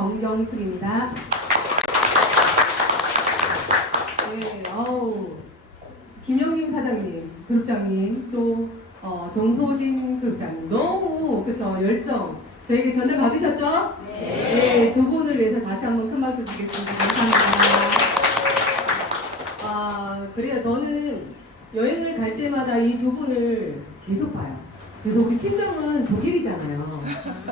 정경숙입니다. 네, 김영림 사장님, 그룹장님, 또 정소진 그룹장님 너무 그쵸 열정 저에게 전달 받으셨죠? 네. 두 분을 위해서 다시 한번 큰 박수 드리겠습니다. 감사합니다. 그래요. 저는 여행을 갈 때마다 이 두 분을 계속 봐요. 그래서 우리 친정은 독일이잖아요.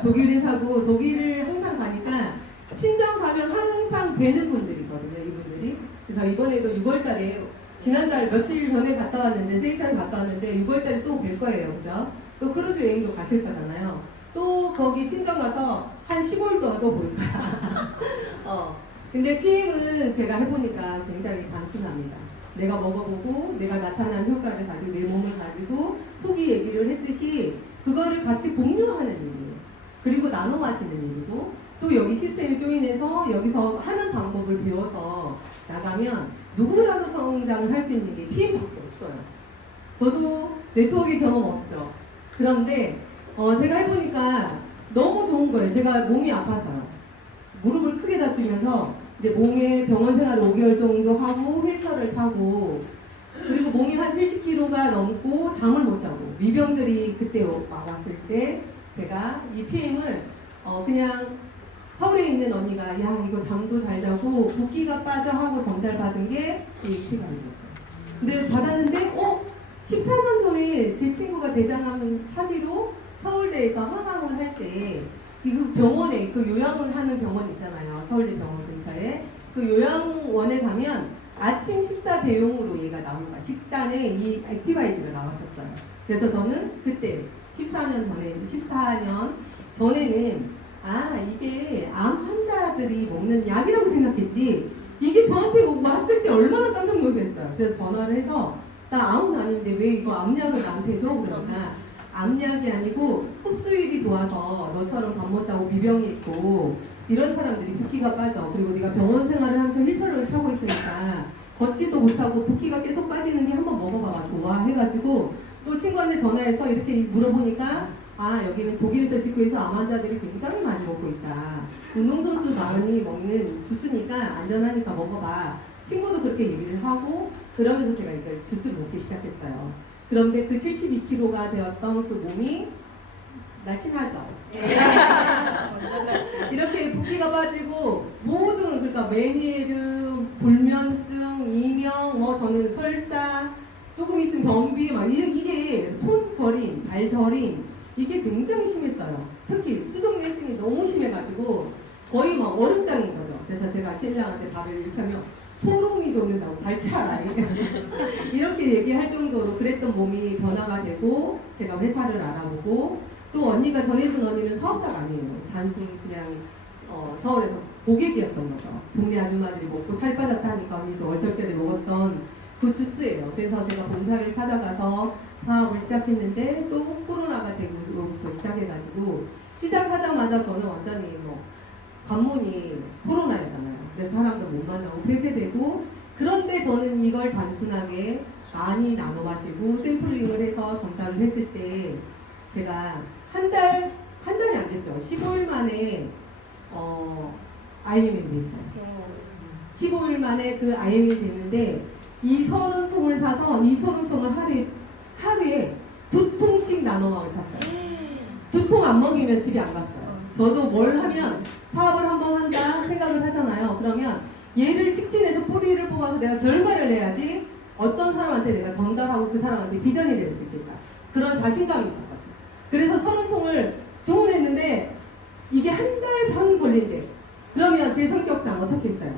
독일에 사고 독일을 항상 가니까 친정 가면 항상 뵈는 분들이거든요. 이분들이. 그래서 이번에도 6월달에 지난달 며칠 전에 갔다 왔는데 세이샤를 갔다 왔는데 6월달에 또 뵐 거예요. 그죠? 또 크루즈 여행도 가실 거잖아요. 또 거기 친정 가서 한 15일 동안 또 볼 거야. 근데 PM은 제가 해보니까 굉장히 단순합니다. 내가 먹어보고 내가 나타난 효과를 가지고 내 몸을 가지고 후기 얘기를 했듯이 그거를 같이 공유하는 일이에요. 그리고 나눠 마시는 일이고 또 여기 시스템에 조인해서 여기서 하는 방법을 배워서 나가면 누구라도 성장을 할 수 있는 게 PM밖에 없어요. 저도 네트워크 경험 없죠. 그런데 제가 해보니까 너무 좋은 거예요. 제가 몸이 아파서요. 무릎을 크게 다치면서 이제 몸에 병원 생활을 5개월 정도 하고 휠체어를 타고 그리고 몸이 한 70kg가 넘고 잠을 못 자고 미병들이 그때 왔을 때 제가 이 PM을 그냥 서울에 있는 언니가 야 이거 잠도 잘 자고 붓기가 빠져 하고 전달 받은 게 이 티바이저였어요. 근데 받았는데 14년 전에 제 친구가 대장암 사기로 서울대에서 항암을 할 때 그 병원에 그 요양을 하는 병원 있잖아요. 서울대 병원 근처에 그 요양원에 가면 아침 식사 대용으로 얘가 나온 거야. 식단에 이 액티바이즈가 나왔었어요. 그래서 저는 그때 14년 전에는 이게 암 환자들이 먹는 약이라고 생각했지 이게 저한테 왔을 때 얼마나 깜짝 놀랐어요. 그래서 전화를 해서 나 암은 아닌데 왜 이거 암약을 나한테 줘? 그러니까 암약이 아니고 흡수율이 좋아서 너처럼 잠 못 자고 미병이 있고 이런 사람들이 붓기가 빠져. 그리고 네가 병원 생활을 하면서 휠체어를 타고 있으니까 걷지도 못하고 붓기가 계속 빠지는 게 한번 먹어봐봐 좋아 해가지고 또 친구한테 전화해서 이렇게 물어보니까 여기는 독일에서 직구해서 암 환자들이 굉장히 많이 먹고 있다. 운동선수 많이 먹는 주스니까 안전하니까 먹어봐. 친구도 그렇게 얘기를 하고 그러면서 제가 이걸 주스를 먹기 시작했어요. 그런데 그 72kg가 되었던 그 몸이 날씬하죠. 이렇게 붓기가 빠지고 모든 그러니까 메니에르, 불면증, 이명, 저는 설사, 조금 있으면 변비, 이게 손 저림, 발 저림 이게 굉장히 심했어요. 특히 수족내증이 너무 심해가지고 거의 막 얼음장인 거죠. 그래서 제가 신랑한테 밥을 이렇게 하면 소름이 돋는다고 발차라 이렇게 얘기할 정도로 그랬던 몸이 변화가 되고 제가 회사를 알아보고 또 언니가 전해준 언니는 사업자가 아니에요. 단순 그냥 서울에서 고객이었던 거죠. 동네 아줌마들이 먹고 살 빠졌다 하니까 언니도 얼떨결에 먹었던 그 주스예요. 그래서 제가 본사를 찾아가서 사업을 시작했는데 또 코로나가 되고로부터 시작해가지고 시작하자마자 저는 완전히 관문이 코로나였잖아요. 그래서 사람도 못 만나고 폐쇄되고 그런데 저는 이걸 단순하게 많이 나눠 마시고 샘플링을 해서 전달을 했을 때 제가 한 달이 안 됐죠. 15일 만에 IM이 됐어요. 15일 만에 그 IM이 됐는데 이 30통을 사서 이 30통을 하루에 2통씩 나눠 마셨어요. 2통 안 먹이면 집에 안 갔어요. 저도 뭘 하면 사업을 한번 한다 생각을 하잖아요. 그러면 얘를 직진해서 뿌리를 뽑아서 내가 결과를 내야지 어떤 사람한테 내가 전달하고 그 사람한테 비전이 될 수 있겠다. 그런 자신감이 있었거든요. 그래서 30통을 주문했는데 이게 한 달 반 걸린대. 그러면 제 성격상 어떻게 했어요?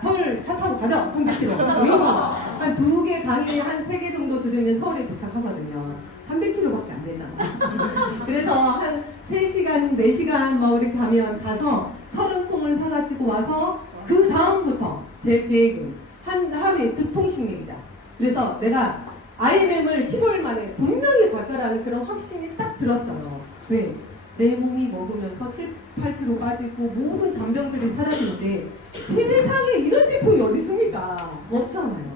서울 차 타고 가죠? 300km. 한 2개 강의 한 3개 정도 들으면 서울에 도착하거든요. 300km밖에 안 되잖아. 그래서 한 3시간, 4시간 이렇게 가서 30통을 사가지고 와서 그 다음부터 제 계획은 하루에 2통씩 먹이자. 그래서 내가 IMM을 15일 만에 분명히 갈 거라는 그런 확신이 딱 들었어요. 왜? 내 몸이 먹으면서 7, 8kg 빠지고 모든 잔병들이 사라지는데 세상에 이런 제품이 어디 있습니까? 없잖아요.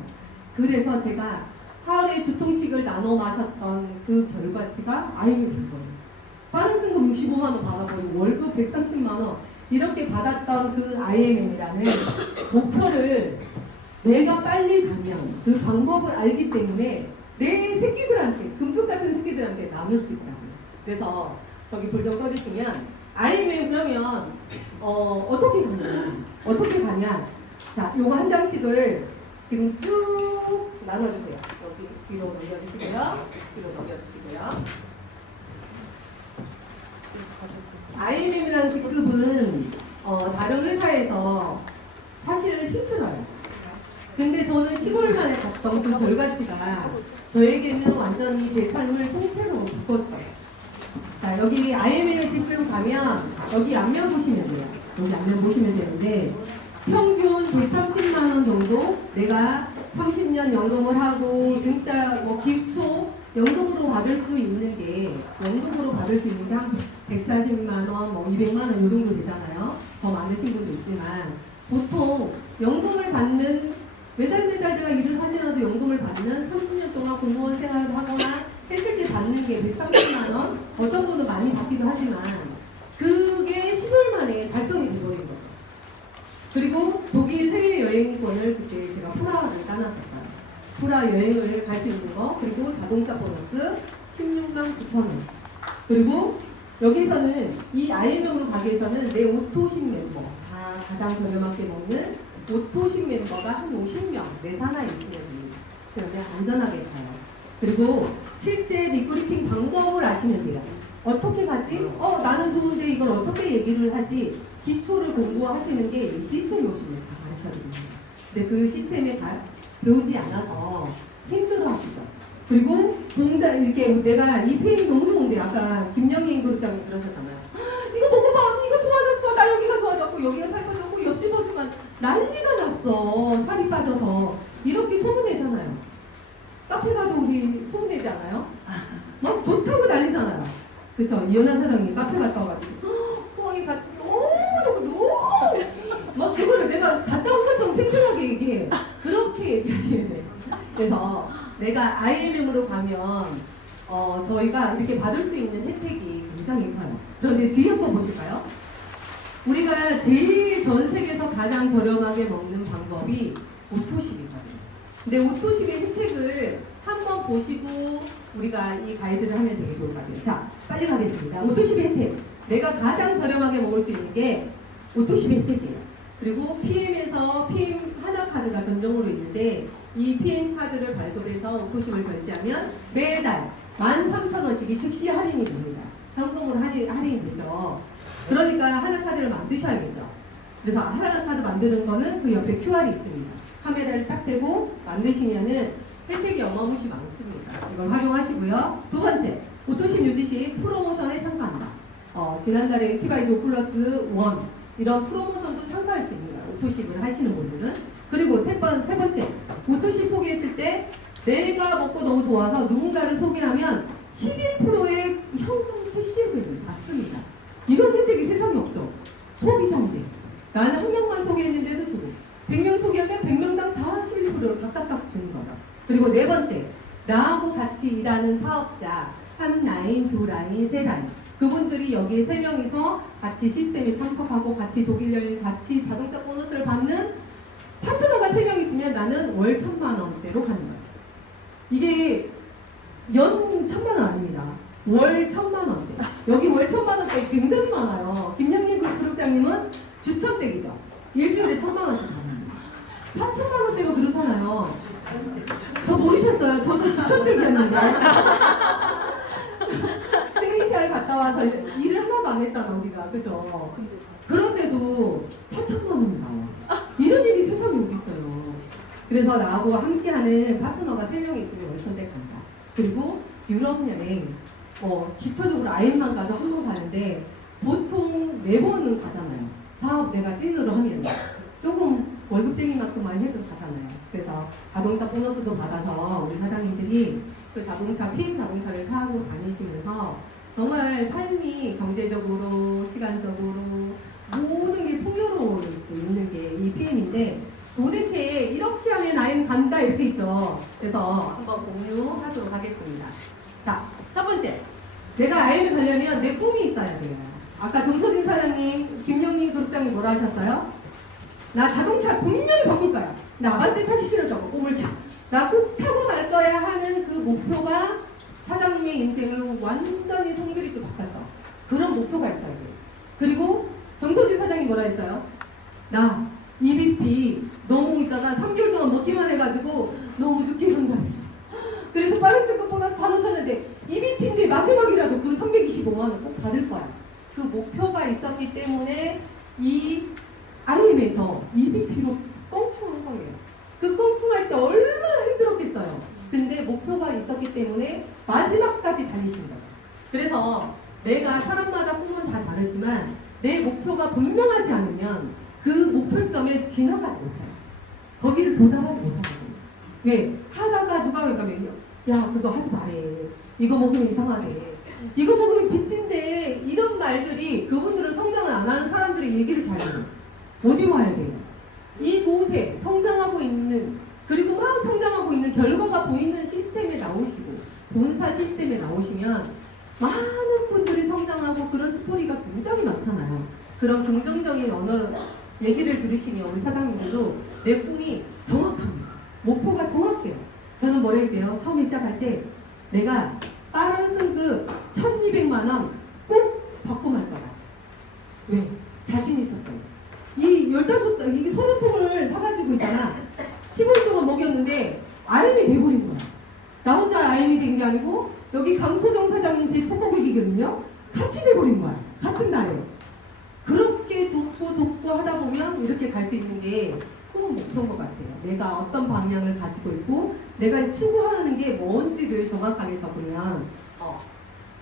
그래서 제가 하루에 2통씩을 나눠 마셨던 그 결과치가 IM이 된 거예요. 빠른 승급 65만원 받아버리고 월급 130만원 이렇게 받았던 그 IMM이라는 목표를 내가 빨리 가면 그 방법을 알기 때문에 내 새끼들한테, 금쪽 같은 새끼들한테 나눌 수 있다고. 그래서 저기 불 좀 꺼주시면 IMM 그러면 어떻게 가냐? 어떻게 가냐? 자, 요거 한 장씩을 지금 쭉 나눠주세요. 여기 뒤로 넘겨주시고요. 뒤로 넘겨주시고요. IMM이라는 직급은 다른 회사에서 사실 힘들어요. 근데 저는 15일만에 갔던 그 결과치가 저에게는 완전히 제 삶을 통째로 바꿨어요. 자, 여기 IMM 직급 가면 여기 앞면 보시면 돼요. 여기 앞면 보시면 되는데 평균 130만 원 정도 내가 30년 연금을 하고 진짜 뭐 기초 연금으로 받을 수 있는 게 연금으로 받을 수 있는 게 한 140만 원, 뭐 200만 원 이 정도 되잖아요. 더 많으신 분도 있지만 보통 연금을 받는 매달 내가 일을 하지 않아도 연금을 받는 30년 동안 공무원 생활을 하거나 했을 때 받는 게 130만 원, 어떤 분은 많이 받기도 하지만 그게 10월 만에 달성이 돼버린 거죠. 그리고 독일 해외 여행권을 그때 제가 프라하를 따놨었어요. 프라 여행을 갈 수 있는 거, 그리고 자동차 보너스 16만 9천 원. 그리고 여기서는 이 IMM으로 가기 위해서는 내 오토식 멤버, 가장 저렴하게 먹는 오토식 멤버가 한 50명 내 산하에 있으면 됩니다. 그러면 안전하게 가요. 그리고 실제 리크루팅 방법을 아시면 돼요. 어떻게 가지? 나는 좋은데 이걸 어떻게 얘기를 하지? 기초를 공부하시는 게 이 시스템이 오시면 다 가르쳐야 됩니다. 근데 그 시스템에 배우지 않아서 힘들어 하시죠. 그리고 공단, 이렇게 내가 이 페인이 너무 좋은데, 아까 김영희 그룹장님 들으셨잖아요. 이거 먹어봐! 이거 좋아졌어! 나 여기가 좋아졌고, 여기가 살 빠졌고, 옆집 어지만 난리가 났어! 살이 빠져서. 이렇게 소문내잖아요. 카페 가도 우리 소문내지 않아요? 막 좋다고 난리잖아요. 그쵸? 이현아 사장님 카페 갔다 와가지고 너무 좋고 너무 막 그거를 내가 갔다 온 것처럼 생생하게 얘기해요. 그렇게 얘기하시면 돼요. 그래서 내가 IMM으로 가면 저희가 이렇게 받을 수 있는 혜택이 굉장히 커요. 그런데 뒤에 한번 보실까요? 우리가 제일 전 세계에서 가장 저렴하게 먹는 방법이 오토식이거든요. 근데 오토식의 혜택을 한번 보시고 우리가 이 가이드를 하면 되게 좋을 것 같아요. 자, 빨리 가겠습니다. 오토식의 혜택. 내가 가장 저렴하게 먹을 수 있는 게 오토식의 혜택이에요. 그리고 PM에서 PM 하나카드가 전용으로 있는데 이 PM 카드를 발급해서 오토식을 결제하면 매달 13,000원씩이 즉시 할인이 됩니다. 현금으로 할인이 되죠. 그러니까 하나카드를 만드셔야겠죠. 그래서 하나카드 만드는 거는 그 옆에 QR이 있습니다. 카메라를 딱 대고 만드시면은 혜택이 어마무시 많습니다. 이걸 활용하시고요. 두 번째, 오토식 유지식 프로모션에 참가한다. 지난달에 액티바이드 오플러스 1 이런 프로모션도 참가할 수 있습니다. 오토식을 하시는 분들은. 그리고 세 번째, 오토식 소개했을 때 내가 먹고 너무 좋아서 누군가를 소개하면 11%의 현금 캐시백을 받습니다. 이런 혜택이 세상에 없죠. 소비자인데 나는 한 명만 소개했는데도 주고 100명 소개하면 100명당 다 11%를 각각 주는 거죠. 그리고 네 번째, 나하고 같이 일하는 사업자 한 라인, 두 라인, 세 라인 그분들이 여기에 3명이서 같이 시스템에 참석하고 같이 독일 여행, 같이 자동차 보너스를 받는 파트너가 3명 있으면 나는 월 1,000만 원대로 가는 거예요. 이게 연 1,000만 원 아닙니다. 월 1,000만 원대. 여기 월 1,000만 원대 굉장히 많아요. 김영민 그룹장님은 주천댁이죠. 일주일에 1,000만 원씩 받는 4,000만 원대가 그렇잖아요. 저 모르셨어요. 저도 주천댁이었는데. 세이시알 갔다 와서 일을 하나도 안 했잖아 우리가. 그죠? 그런데도 4,000만 원이 나와. 이런 일이 세상에 어디 있어요. 그래서 나하고 함께하는 파트너가 3명이 있으면 월천댁 간다. 그리고 유럽 여행 기초적으로 아일만 가도 한 번 가는데 보통 4번은 가잖아요. 사업 내가 찐으로 하면 조금 월급쟁이만큼만 해도 가잖아요. 그래서 자동차 보너스도 받아서 우리 사장님들이 그 자동차, PM 자동차를 타고 다니시면서 정말 삶이 경제적으로, 시간적으로 모든 게 풍요로울 수 있는 게 이 PM인데 도대체 이렇게 하면 IM 간다 이렇게 있죠. 그래서 한번 공유하도록 하겠습니다. 자, 첫 번째. 내가 IM에 가려면 내 꿈이 있어야 돼요. 아까 정소진 사장님, 김영민 그룹장이 뭐라 하셨어요? 나 자동차 분명히 바꿀 거야. 나 아반떼 타기 싫어 저거 꼬물차. 나 꼭 타고 말 거야 하는 그 목표가 사장님의 인생을 완전히 송두리째 바꿀 거야. 그런 목표가 있어야 돼요. 그리고 정소진 사장이 뭐라 했어요? 나 EBP 너무 있잖아 3개월 동안 먹기만 해가지고 너무 늦게 전달했어. 그래서 빠른색 것보다 다 놓쳤는데 EBP인데 마지막이라도 그 325만 원 꼭 받을 거야. 그 목표가 있었기 때문에 이 IM에서 EBP로 껑충한 거예요. 그 껑충할 때 얼마나 힘들었겠어요. 근데 목표가 있었기 때문에 마지막까지 달리신 거예요. 그래서 내가 사람마다 꿈은 다 다르지만 내 목표가 분명하지 않으면 그 목표점에 지나가지 못해요. 거기를 도달하지 못하는 거예요. 네, 하다가 누가 그러면 야 그거 하지 말해. 이거 먹으면 이상하네. 이거 먹으면 빚진데 이런 말들이 그분들은 성장을 안 하는 사람들의 얘기를 잘 해요. 어디 와야 돼요? 이곳에 성장하고 있는 그리고 막 성장하고 있는 결과가 보이는 시스템에 나오시고 본사 시스템에 나오시면 많은 분들이 성장하고 그런 스토리가 굉장히 많잖아요. 그런 긍정적인 언어 얘기를 들으시면 우리 사장님들도 내 꿈이 정확합니다. 목표가 정확해요. 저는 뭐라 했대요? 처음에 시작할 때 내가 빠른 승급 1200만 원 꼭 받고 말 거다. 왜? 자신 있었어요. 이 15, 이게 30통을 사가지고 있잖아. 15일 동안 먹였는데 IM이 돼버린 거야. 나 혼자 IM이 된 게 아니고 여기 강소정 사장님 제 첫 고객이거든요. 같이 돼버린 거야. 같은 날에. 그렇게 돕고 하다 보면 이렇게 갈 수 있는 게 꿈은 목표인 것 같아요. 내가 어떤 방향을 가지고 있고 내가 추구하는 게 뭔지를 정확하게 적으면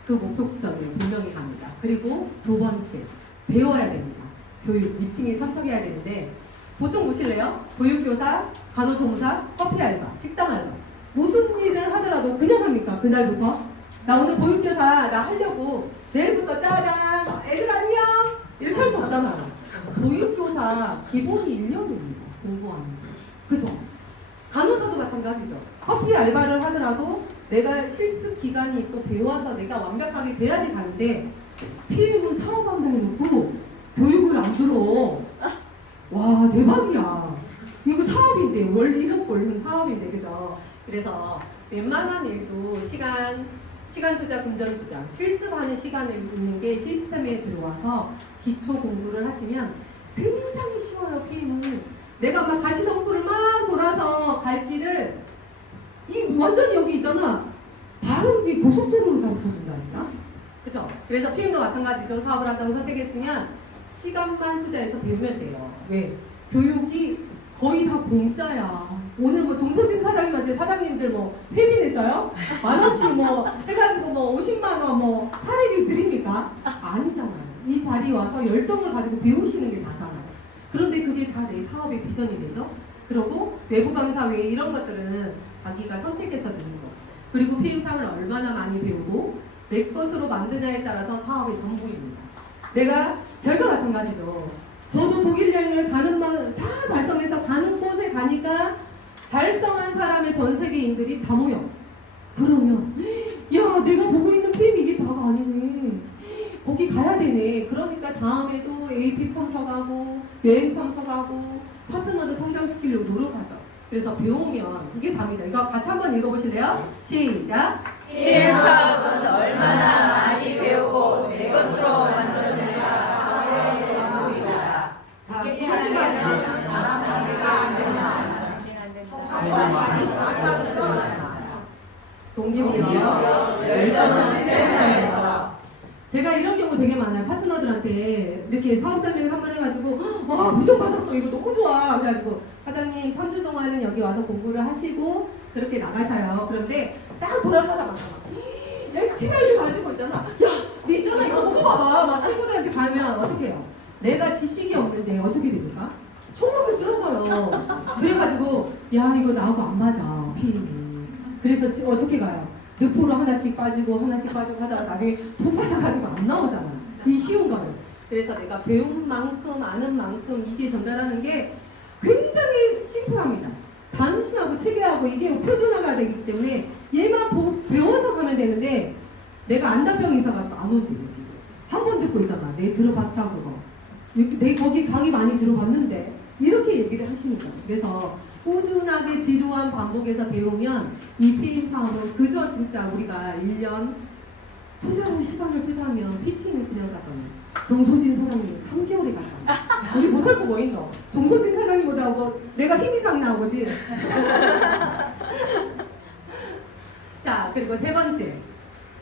그 목표점이 분명히 갑니다. 그리고 두 번째, 배워야 됩니다. 교육, 미팅에 참석해야 되는데 보통 보실래요? 교육교사, 간호조무사, 커피 알바, 식당 알바 무슨 일을 하더라도 그냥 합니까? 그날부터 나 오늘 보육교사 나 하려고 내일부터 짜잔 애들 안녕 이렇게 할 수 없잖아. 보육교사 기본이 1년입니다. 공부하는 거. 그죠? 간호사도 마찬가지죠. 커피 알바를 하더라도 내가 실습 기간이 있고 배워서 내가 완벽하게 돼야지 가는데 피임은 사업한다 해놓고 교육을 안 들어. 와 대박이야. 이거 사업인데 월 1억 벌면 사업인데 그죠? 그래서 웬만한 일도 시간 투자, 금전 투자, 실습하는 시간을 있는 게 시스템에 들어와서 기초 공부를 하시면 굉장히 쉬워요. 피임은 내가 막 가시덤불을 막 돌아서 갈 길을 이 완전히 여기 있잖아. 다른 이 고속도로를 가르쳐준다니까. 그죠? 그래서 피임도 마찬가지죠. 사업을 한다고 선택했으면 시간만 투자해서 배우면 돼요. 왜? 교육이 거의 다 공짜야. 오늘 뭐 정소진 사장님한테 사장님들 뭐 회비냈어요? 10,000원씩 뭐 해가지고 뭐 50만 원 뭐 사례비 드립니까? 아니잖아요. 이 자리에 와서 열정을 가지고 배우시는 게 다잖아요. 그런데 그게 다 내 사업의 비전이 되죠. 그리고 외부 강사 외에 이런 것들은 자기가 선택해서 듣는 거. 그리고 피임 사업을 얼마나 많이 배우고 내 것으로 만드냐에 따라서 사업의 전부입니다. 제가 마찬가지죠. 저도 독일 여행을 가는 다 달성해서 가는 곳에 가니까 달성한 사람의 전 세계인들이 다 모여. 그러면 야 내가 보고 있는 피임 이게 다가 아니네. 거기 가야 되네. 그러니까 다음에도 AP 참석하고 여행 참석하고 파트너를 성장시키려고 노력하죠. 그래서 배우면 그게 답니다. 이거 같이 한번 읽어보실래요? 시작. 피임 사업은 얼마나 많이 배우고 내 것으로 만드느냐 사업의 전부이다. 이게 하면 동기부여 열정은 센터에서. 제가 이런 경우 되게 많아요. 파트너들한테 이렇게 사업 설명을 한번 해가지고 와 무조건 받았어 이거 너무 좋아. 그래가지고 사장님 3주 동안은 여기 와서 공부를 하시고 그렇게 나가셔요. 그런데 딱 돌아서다가 액티바이트 가지고 있잖아. 야, 너 있잖아 이거 먹어봐봐. 막 친구들한테 가면 어떻게 해요? 내가 지식이 없는데 어떻게 됩니까? 총먹이 쓰러져요. 그래가지고 야 이거 나하고 안 맞아 피임이. 그래서 어떻게 가요? 늪으로 하나씩 빠지고 하다가 나중에 돈 빠져가지고 안 나오잖아. 이 쉬운 거는. 그래서 내가 배운 만큼 아는 만큼 이게 전달하는 게 굉장히 심플합니다. 단순하고 체계하고 이게 표준화가 되기 때문에 얘만 배워서 가면 되는데 내가 안다병이 있어가지고 안 온대요. 한 번 듣고 있잖아. 내 들어봤다고 그거. 내 거기 강의 많이 들어봤는데 이렇게 얘기를 하시는 거예요. 그래서 꾸준하게 지루한 반복해서 배우면 이 피임 사업은 그저 진짜 우리가 1년 투자로 시간을 투자하면 PT는 그냥 가잖아요. 정소진 사장님은 3개월에 갔잖아. 우리 못할 거 뭐 있노? 정소진 사장님보다 뭐 내가 힘이 장나온 거지. 자, 그리고 세 번째.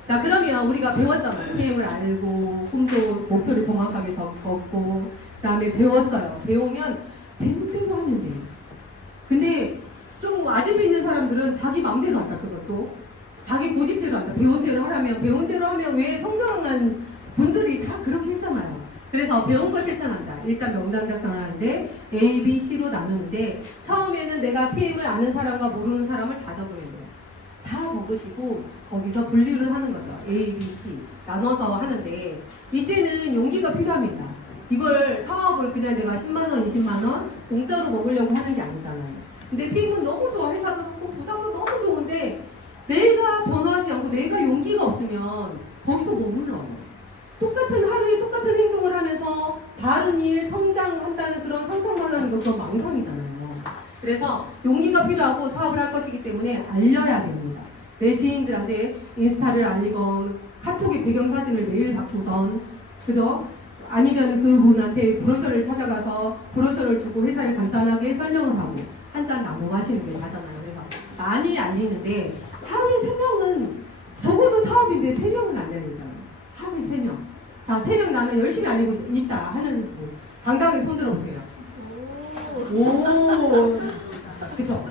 자, 그러면 우리가 배웠잖아요. PM을 알고 꿈도 목표를 정확하게 적었고 그다음에 배웠어요. 배우면 배운 대로 하면 돼요. 근데 좀 아집에 있는 사람들은 자기 마음대로 한다. 그것도 자기 고집대로 한다. 배운 대로 하라면 배운 대로 하면 왜 성장한 분들이 다 그렇게 했잖아요. 그래서 배운 거 실천한다. 일단 명단 작성을 하는데 A, B, C로 나누는데 처음에는 내가 PM을 아는 사람과 모르는 사람을 다 적어야 돼요. 다 적으시고 거기서 분류를 하는 거죠. A, B, C 나눠서 하는데 이때는 용기가 필요합니다. 이걸 사업을 그냥 내가 10만원, 20만원 공짜로 먹으려고 하는 게 아니잖아요. 근데 PM은 너무 좋아. 회사도 좋고 보상도 너무 좋은데 내가 변하지 않고 내가 용기가 없으면 거기서 머물러요. 똑같은 하루에 똑같은 행동을 하면서 다른 일, 성장한다는 그런 상상만 하는 건 그건 망상이잖아요. 그래서 용기가 필요하고 사업을 할 것이기 때문에 알려야 됩니다. 내 지인들한테 인스타를 알리건 카톡의 배경사진을 매일 바꾸던 그죠? 아니면 그분한테 브로셔를 찾아가서 브로셔를 주고 회사에 간단하게 설명을 하고 한 잔 나눠 마시는 게 맞잖아요. 그래서 많이 알리는데 하루에 3명은 적어도 사업인데 3명은 알려야 되잖아요. 하루에 3명. 자, 3명 나는 열심히 알리고 있다 하는 분 당당하게 손 들어보세요. 오, 그쵸?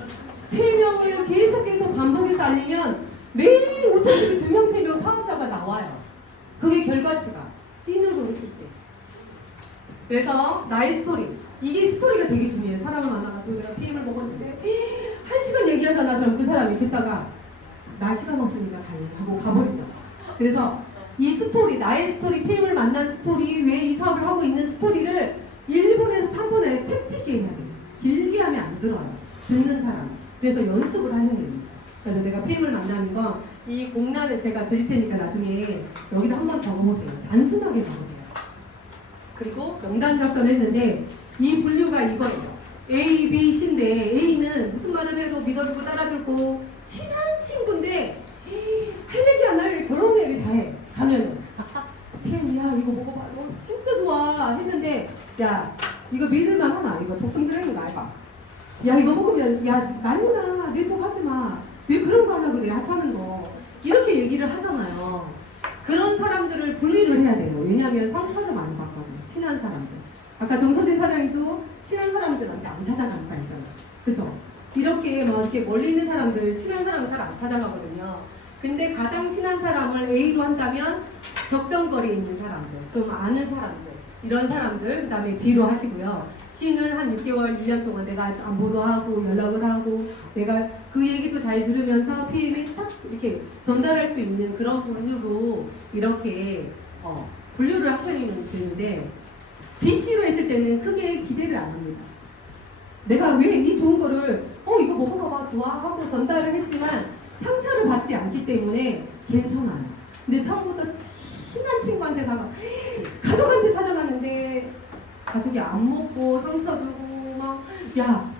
3명을 계속 반복해서 알리면 매일 오토십이 2명, 3명 사업자가 나와요. 그게 결과치가 찐으로 있을 때. 그래서 나의 스토리. 이게 스토리가 되게 중요해요. 사람을 만나가지고 내가 PM을 먹었는데 1시간 얘기하잖아. 그럼 그 사람이 듣다가 나 시간 없으니까 갈래 하고 가버리죠. 그래서 이 스토리, 나의 스토리, PM을 만난 스토리, 왜 이 사업을 하고 있는 스토리를 1분에서 3분에 팩트 있게 해야 돼요. 길게 하면 안 들어요. 듣는 사람. 그래서 연습을 하셔야 됩니다. 그래서 내가 PM을 만나는 건 이 공란을 제가 드릴 테니까 나중에 여기다 한번 적어보세요. 단순하게 적으세요. 그리고 명단 작성했는데 이 분류가 이거예요. A, B, C인데 A는 무슨 말을 해도 믿어주고 따라주고 친한 친구인데 할 얘기 안 할 더러운 얘기 다 해. 가면 PM이야 이거 먹어봐. 너 진짜 좋아 했는데 야 이거 믿을만 하나? 이거 독성 들어있는 거 알바. 야 이거 먹으면 야 난리나 네톡 하지마. 왜 그런 거 하려고 그래 하찮은 거. 이렇게 얘기를 하잖아요. 그런 사람들을 분리를 해야 돼요. 왜냐하면 상처를 많이 받거든요. 친한 사람들. 아까 정소진 사장님도 친한 사람들한테 안 찾아간다 했잖아요. 그쵸? 이렇게 뭐 이렇게 멀리 있는 사람들, 친한 사람은 잘 안 찾아가거든요. 근데 가장 친한 사람을 A로 한다면 적정거리에 있는 사람들, 좀 아는 사람들, 이런 사람들, 그 다음에 B로 하시고요. C는 한 6개월, 1년 동안 내가 안보도 하고 연락을 하고 내가 그 얘기도 잘 들으면서 PM이 딱 이렇게 전달할 수 있는 그런 분류로 이렇게 분류를 하셔야 되는데 BC로 했을 때는 크게 기대를 안 합니다. 내가 왜 이 좋은 거를 이거 먹어봐봐 좋아 하고 전달을 했지만 상처를 받지 않기 때문에 괜찮아요. 근데 처음부터 친한 친구한테 가족한테 찾아가는데 가족이 안 먹고 상처 주고 막 야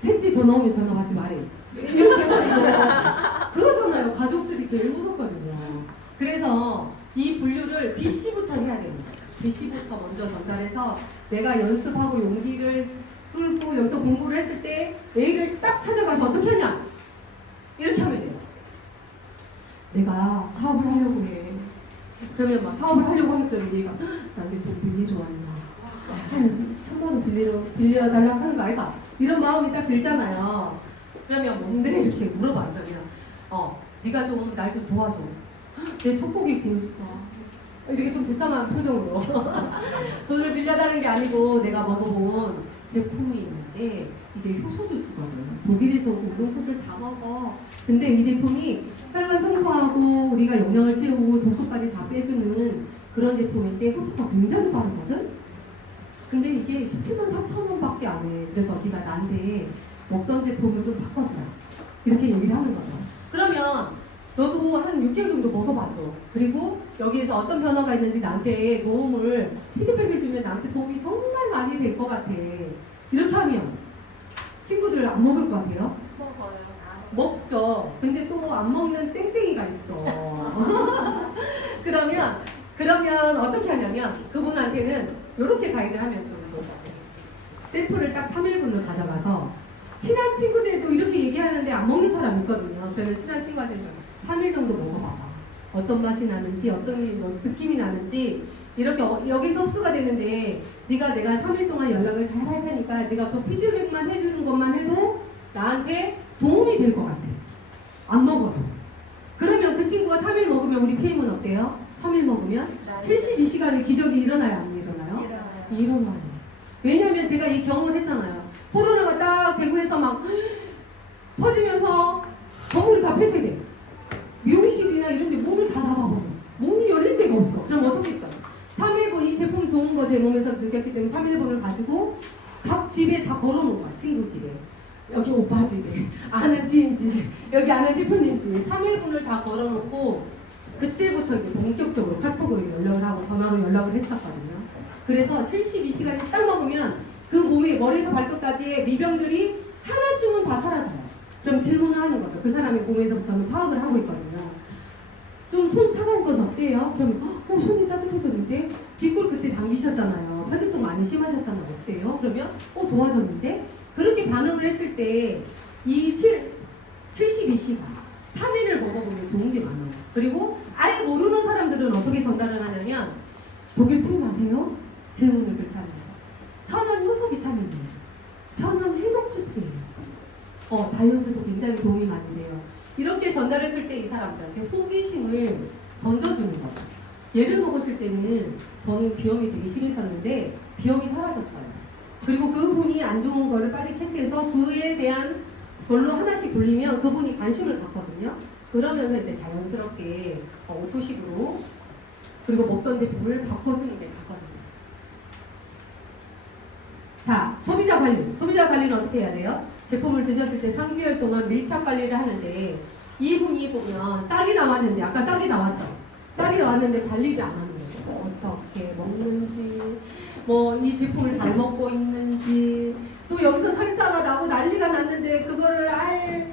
셋째 전화 오면 전화 받지 말해 이렇게 해가지고 그러잖아요. 가족들이 제일 무섭거든요. 그래서 이 분류를 BC부터 해야 됩니다. BC부터 먼저 전달해서 내가 연습하고 용기를 뚫고 여기서 공부를 했을 때 A를 딱 찾아가서 어떻게 하냐 이렇게 하면 돼요. 내가 사업을 하려고 해. 그러면 막 사업을 하려고 하니까 얘가 나한테 돈 빌리러 왔나 한 1,000만 원 빌려달라고 하는 거 아이가? 이런 마음이 딱 들잖아요. 그러면 뭔데 이렇게 물어봐. 그러면 네가 좀 날 좀 도와줘. 내 첩보기 구했어. 이렇게 좀 불쌍한 표정으로 돈을 빌려달라는 게 아니고 내가 먹어본 제품이 있는데 이게 효소주스거든요. 독일에서 운동소들 다 먹어. 근데 이 제품이 혈관 청소하고 우리가 영양을 채우고 독소까지 다 빼주는 그런 제품인데 효소가 굉장히 빠르거든? 근데 이게 17만 4천 원밖에 안 해. 그래서 네가 나한테 먹던 제품을 좀 바꿔주라. 이렇게 얘기를 하는 거죠. 그러면 너도 한 6개월 정도 먹어봐줘. 그리고 여기에서 어떤 변화가 있는지 나한테 도움을, 피드백을 주면 나한테 도움이 정말 많이 될 것 같아. 이렇게 하면 친구들 안 먹을 것 같아요? 먹어요. 먹죠. 근데 또 안 먹는 땡땡이가 있어. 그러면 어떻게 하냐면 그분한테는 이렇게 가이드를 하면 좀 좋을 것 같아요. 샘플을 딱 3일분을 가져가서 친한 친구들도 이렇게 얘기하는데 안 먹는 사람 있거든요. 그러면 친한 친구한테 3일 정도 먹어봐봐. 어떤 맛이 나는지, 어떤 느낌이 나는지 이렇게 여기서 흡수가 되는데 내가 3일 동안 연락을 잘 할 테니까 네가 그 피드백만 해주는 것만 해도 나한테 도움이 될 것 같아. 안 먹어도. 그러면 그 친구가 3일 먹으면 우리 페임은 어때요? 3일 먹으면 72시간의 기적이 일어나요? 안 일어나요? 일어나요. 왜냐면 제가 이 경험을 했잖아요. 코로나가 딱 대구에서 막 퍼지면서 건물이 다 폐쇄돼. 미용실이나 이런 데 문을 다 닫아버려. 문이 열릴 데가 없어. 그럼 어떻게 했어? 3일분 이 제품 좋은 거 제 몸에서 느꼈기 때문에 3일분을 가지고 각 집에 다 걸어놓은 거야. 친구 집에. 여기 오빠 집에. 아는 지인 집에. 여기 아는 대표님 집에. 3일분을 다 걸어놓고 그때부터 이제 본격적으로 카톡으로 연락을 하고 전화로 연락을 했었거든요. 그래서 72시간이 딱 먹으면 그 몸에 머리에서 발끝까지의 미병들이 하나쯤은 다 사라져요. 그럼 질문을 하는 거죠. 그 사람의 몸에서 저는 파악을 하고 있거든요. 좀 손 차가운 건 어때요? 그러면 손이 따뜻해졌는데 뒷골 그때 당기셨잖아요. 편두통 많이 심하셨잖아요. 어때요? 그러면 좋아졌는데? 그렇게 반응을 했을 때 이 72시간 3일을 먹어보면 좋은 게 많아요. 그리고 아예 모르는 사람들은 어떻게 전달을 하냐면 독일 풀 마세요? 질문을 그렇게 하는 거죠. 천연 효소 비타민이에요. 천연 해독 주스예요. 다이어트도 굉장히 도움이 많이 돼요. 이렇게 전달했을 때 이 사람들한테 호기심을 던져주는 거죠. 얘를 먹었을 때는 저는 비염이 되게 심했었는데 비염이 사라졌어요. 그리고 그분이 안 좋은 거를 빨리 캐치해서 그에 대한 걸로 하나씩 돌리면 그분이 관심을 갖거든요. 그러면 이제 자연스럽게 오토식으로 그리고 먹던 제품을 바꿔주는 게 가거든요. 자, 소비자 관리. 소비자 관리는 어떻게 해야 돼요? 제품을 드셨을 때 3개월 동안 밀착 관리를 하는데 이분이 보면 싹이 나왔는데 아까 싹이 나왔죠? 싹이 나왔는데 관리를 안 하는 거예요. 어떻게 먹는지 이 제품을 잘 먹고 있는지 또 여기서 설사가 나고 난리가 났는데 그거를 아예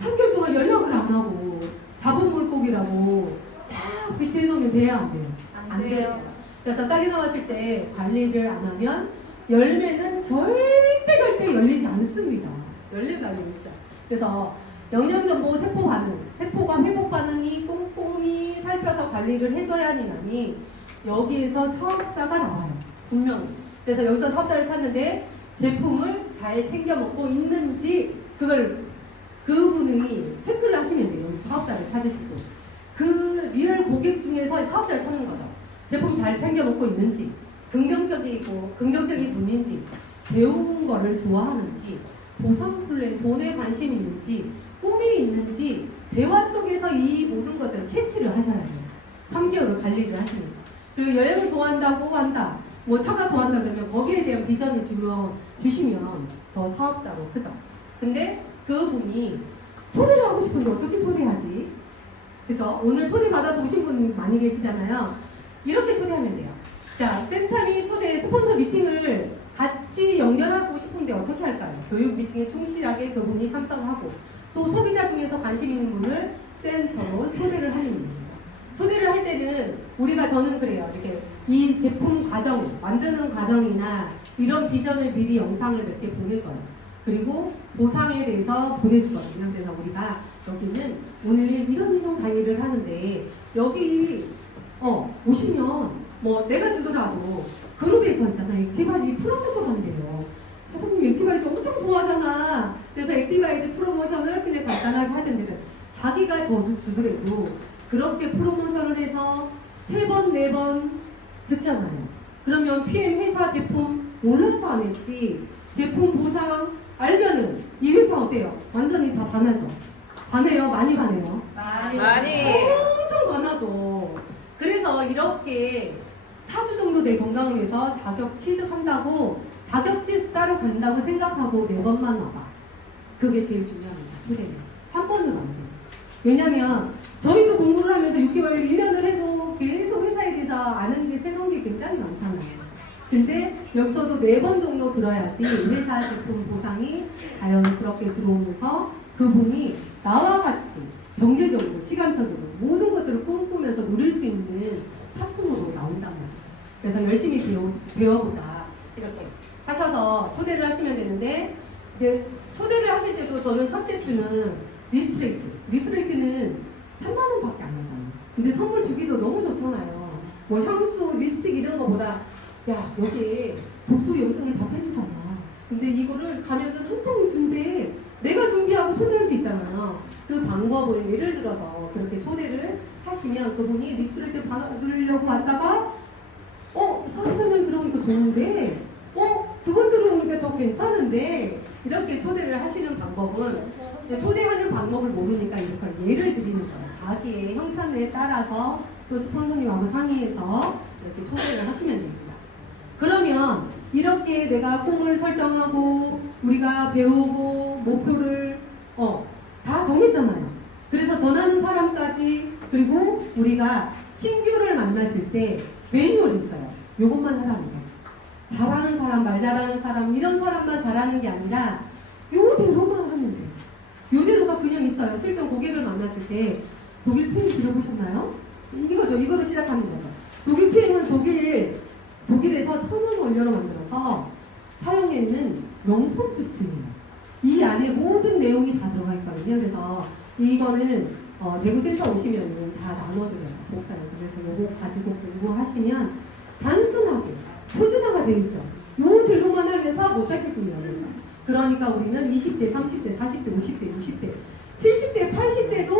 3개월 동안 연락을 안 하고 자본 물고기라고 딱 비치해 놓으면 돼야 안 돼요? 안 돼요. 그래서 싹이 나왔을 때 관리를 안 하면 열매는 절대 열리지 않습니다. 열리가 열리죠. 그래서 영양정보 세포 반응, 세포가 회복 반응이 꼼꼼히 살펴서 관리를 해줘야니만이 여기에서 사업자가 나와요. 분명히. 그래서 여기서 사업자를 찾는데 제품을 잘 챙겨 먹고 있는지 그분이 체크를 하시면 돼요. 여기서 사업자를 찾으시고. 그 리얼 고객 중에서 사업자를 찾는 거죠. 제품 잘 챙겨 먹고 있는지, 긍정적인 분인지, 배운 거를 좋아하는지, 보상 플랜, 돈에 관심이 있는지, 꿈이 있는지, 대화 속에서 이 모든 것들을 캐치를 하셔야 돼요. 3개월을 관리를 하시면서. 그리고 여행을 좋아한다고 한다. 차가 좋아한다 그러면 거기에 대한 비전을 주시면 더 사업자로 크죠. 근데 그분이 초대를 하고 싶은데 어떻게 초대하지? 그죠? 오늘 초대받아서 오신 분 많이 계시잖아요. 이렇게 초대하면 돼요. 자, 센텀이 초대 스폰서 미팅을 같이 연결하고 싶은데 어떻게 할까요? 교육 미팅에 충실하게 그분이 참석하고 또 소비자 중에서 관심 있는 분을 센터로 초대를 하는 겁니다. 초대를 할 때는 저는 그래요. 이렇게 이 제품 과정, 만드는 과정이나 이런 비전을 미리 영상을 몇 개 보내줘요. 그리고 보상에 대해서 보내주거든요. 그래서 우리가 여기는 오늘 이런 강의를 하는데 여기 오시면 내가 주더라도 그룹에서 있잖아요. 액티바이즈 프로모션 한대요. 사장님 액티바이즈 엄청 좋아하잖아. 그래서 액티바이즈 프로모션을 그냥 간단하게 하던데 자기가 주더라도 그렇게 프로모션을 해서 3번, 4번 듣잖아요. 그러면 PM 회사 제품 몰라서 안 했지. 제품 보상 알면은 이 회사 어때요? 완전히 다 반하죠. 반해요? 많이 반해요? 많이. 엄청 반하죠. 그래서 이렇게 4주 정도 내 건강을 위해서 자격 취득한다고 자격증 따로 간다고 생각하고 4번만 와봐. 그게 제일 중요합니다. 그래. 한 번은 안 돼요. 왜냐면 저희도 공부를 하면서 6개월, 1년을 해도 계속 회사에 대해서 아는 게 새로운 게 굉장히 많잖아요. 근데 여기서도 4번 정도 들어야지 회사 제품 보상이 자연스럽게 들어오면서 그분이 나와 같이 경제적으로, 시간적으로 모든 것들을 꿈꾸면서 누릴 수 있는 파트너로 나온단 말이에요. 그래서 열심히 배워보자 이렇게 하셔서 초대를 하시면 되는데, 이제 초대를 하실 때도 저는 첫째 주는 리스트레이트는 3만 원밖에 안 하잖아요. 근데 선물 주기도 너무 좋잖아요. 뭐 향수, 립스틱 이런 거보다 야 여기 독서 영상을 다 해주잖아. 근데 이거를 가면은 한 통 준대. 내가 준비하고 초대할 수 있잖아요. 그 방법을 예를 들어서 그렇게 초대를 하시면 그분이 리스트레이트 받으려고 왔다가 사업 설명 들어오니까 좋은데 두 번 들어오니까 더 괜찮은데, 이렇게 초대를 하시는 방법은, 초대하는 방법을 모르니까 이렇게 예를 드리는 거예요. 자기의 형편에 따라서 또 스폰서님하고 상의해서 이렇게 초대를 하시면 됩니다. 그러면 이렇게 내가 꿈을 설정하고 우리가 배우고 목표를 다 정했잖아요. 그래서 전하는 사람까지, 그리고 우리가 신규를 만났을 때 매뉴얼이 있어요. 요것만 하라는 거죠. 잘하는 사람, 말 잘하는 사람, 이런 사람만 잘하는 게 아니라 요대로만 하면 돼요. 요대로가 그냥 있어요. 실전 고객을 만났을 때 독일 PM 들어보셨나요? 이거죠. 이거로 시작하는 거죠. 독일 PM은 독일에서 천연 원료로 만들어서 사용했는 명품 주스예요. 이 안에 모든 내용이 다 들어가 있거든요. 그래서 이거는 대구센터 오시면 다 나눠드려요. 복사해서. 그래서 요거 가지고 공부하시면 단순하게 표준화가 되어 있죠. 요대로만 하면서 못하실 분이에요. 그러니까 우리는 20대, 30대, 40대, 50대, 60대, 70대, 80대도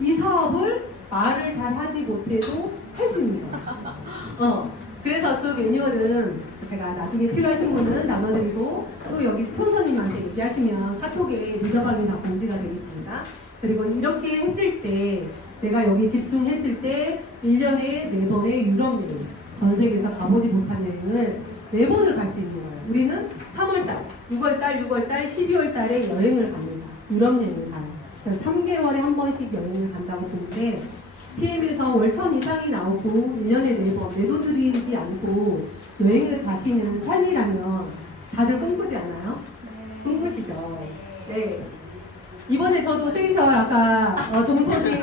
이 사업을 말을 잘 하지 못해도 할 수 있는 거죠. 그래서 그 매뉴얼은 제가 나중에 필요하신 분은 나눠드리고, 또 여기 스폰서님한테 얘기하시면 카톡에 리더방이 다 공지가 되어 있습니다. 그리고 이렇게 했을 때, 내가 여기 집중했을 때 1년에 4번의 유럽 여행, 전 세계에서 가보지 못한 여행을 4번을 갈 수 있는 거예요. 우리는 3월달, 6월달, 6월달, 12월달에 여행을 갑니다. 유럽 여행을 가요. 그래서 3개월에 한 번씩 여행을 간다고 보는데, PM에서 월 1,000 이상이 나오고 1년에 4번 내도드리지 않고 여행을 가시는 삶이라면 다들 꿈꾸지 않나요? 꿈꾸시죠? 네. 이번에 저도 세이셔 아까 정선진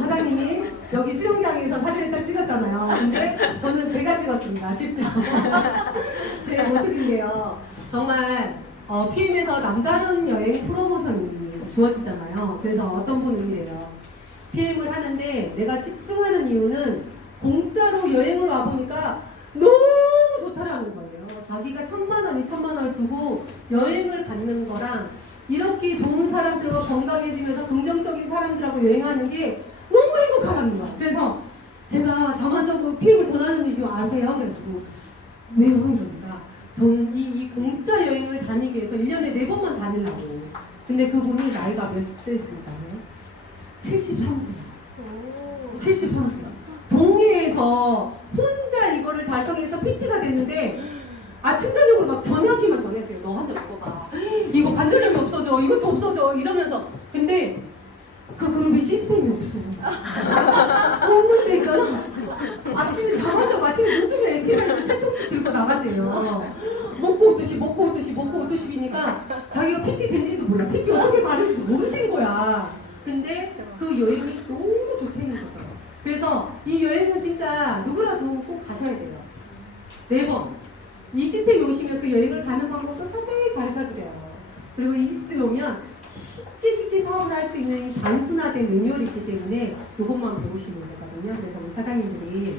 사장님이 여기 수영장에서 사진을 딱 찍었잖아요. 근데 저는 제가 찍었습니다. 아쉽죠? 제 모습인데요. 정말 PM에서 남다른 여행 프로모션이 주어지잖아요. 그래서 어떤 분이 이래요. PM을 하는데 내가 집중하는 이유는 공짜로 여행을 와보니까 너무 좋다라는 거예요. 자기가 1,000만 원, 2,000만 원을 주고 여행을 갖는 거랑 이렇게 좋은 사람들과 건강해지면서 긍정적인 사람들하고 여행하는 게 너무 행복하다는 거야. 그래서 제가 자만적으로 PM을 전하는 이유 아세요? 그래가지고 왜요? 그러니까 저는 이 공짜 여행을 다니기 위해서 1년에 4번만 다니려고. 근데 그분이 나이가 몇 세일까요? 73세. 73세. 동해에서 혼자 이거를 달성해서 PT가 됐는데 아침 저녁으로 막 전화기만 전해주세요. 너 한 대 먹어봐. 이거 관절염이 없어져. 이것도 없어져. 이러면서. 근데 그 그룹에 시스템이 없어. 없는데 있잖아. 아침에 자마자 아침에 눈 뜨면 엔티바이러스 세 통씩 들고 나간대요. 먹고 오듯이니까 자기가 PT 된지도 몰라. PT 어떻게 말했는지 모르신 거야. 근데 그 여행이 너무 좋다는 거죠. 그래서 이 여행은 진짜 누구라도 꼭 가셔야 돼요. 4번. 이 시스템에 오시면 그 여행을 가는 방법도 자세히 가르쳐드려요. 그리고 이 시스템에 오면 쉽게 사업을 할 수 있는 단순화된 매뉴얼이 있기 때문에 이것만 배우시면 되거든요. 그래서 우리 사장님들이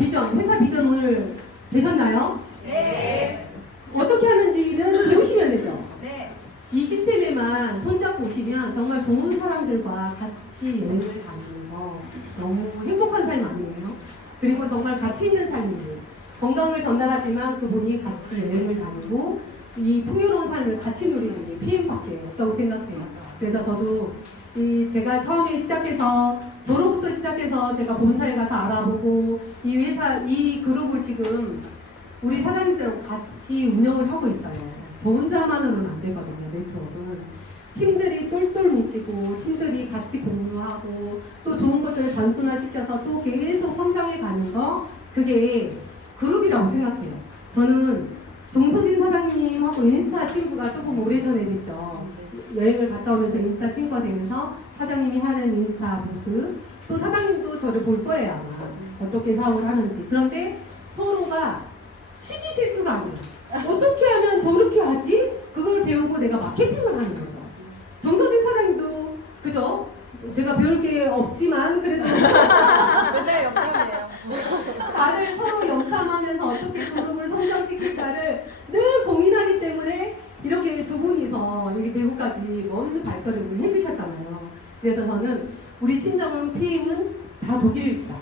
회사 비전 오늘 되셨나요? 네. 어떻게 하는지는 배우시면 되죠. 네. 이 시스템에만 손잡고 오시면 정말 좋은 사람들과 같이 여행을 다니는 거 너무 행복한 삶 아니에요? 그리고 정말 가치 있는 삶이에요. 건강을 전달하지만 그분이 같이 여행을 다니고 이 풍요로운 삶을 같이 누리는 게 PM밖에 없다고 생각해요. 그래서 저도 제가 처음에 시작해서 저로부터 시작해서 제가 본사에 가서 알아보고 이 회사, 이 그룹을 지금 우리 사장님들하고 같이 운영을 하고 있어요. 저 혼자만은 안 되거든요, 네트워크는. 팀들이 똘똘 뭉치고 팀들이 같이 공유하고 또 좋은 것들을 단순화시켜서 또 계속 성장해 가는 거, 그게 그룹이라고 생각해요. 저는 정소진 사장님하고 인스타 친구가 조금 오래전에 됐죠. 여행을 갔다 오면서 인스타 친구가 되면서 사장님이 하는 인스타 모습, 또 사장님도 저를 볼 거예요 아마 어떻게 사업을 하는지. 그런데 서로가 시기 질투가 아니에요. 어떻게 하면 저렇게 하지? 그걸 배우고 내가 마케팅을 하는 거죠. 정서진 사장님도 그죠? 제가 배울 게 없지만 그래도 맨날 역감이에요. 다들 서로 영감하면서 어떻게 그룹을 성장시킬까를 늘 고민하기 때문에 이렇게 두 분이서 여기 대구까지 멀리 발걸음을 해주셨잖아요. 그래서 저는 우리 친정은 PM은 다 독일이다.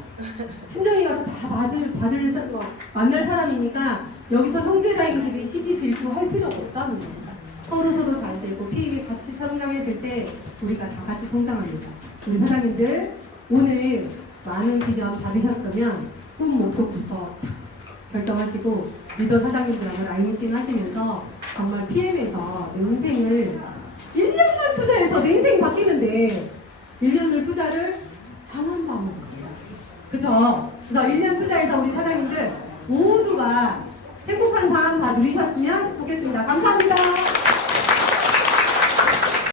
친정에 가서 다 만날 사람이니까 여기서 형제라인끼리 시기 질투할 필요가 없다는 거예요. 서로 잘 되고 PM이 같이 성장했을 때 우리가 다 같이 성장합니다. 우리 사장님들 오늘 많은 비전 받으셨다면 꿈 목표부터 결정하시고 리더 사장님들하고 라인 미팅 하시면서 정말 PM에서 내 인생을 1년만 투자해서 내 인생 바뀌는데 1년을 투자를 안 한다는 거예요. 그쵸? 그래서 1년 투자해서 우리 사장님들 모두가 행복한 삶 다 누리셨으면 좋겠습니다. 감사합니다.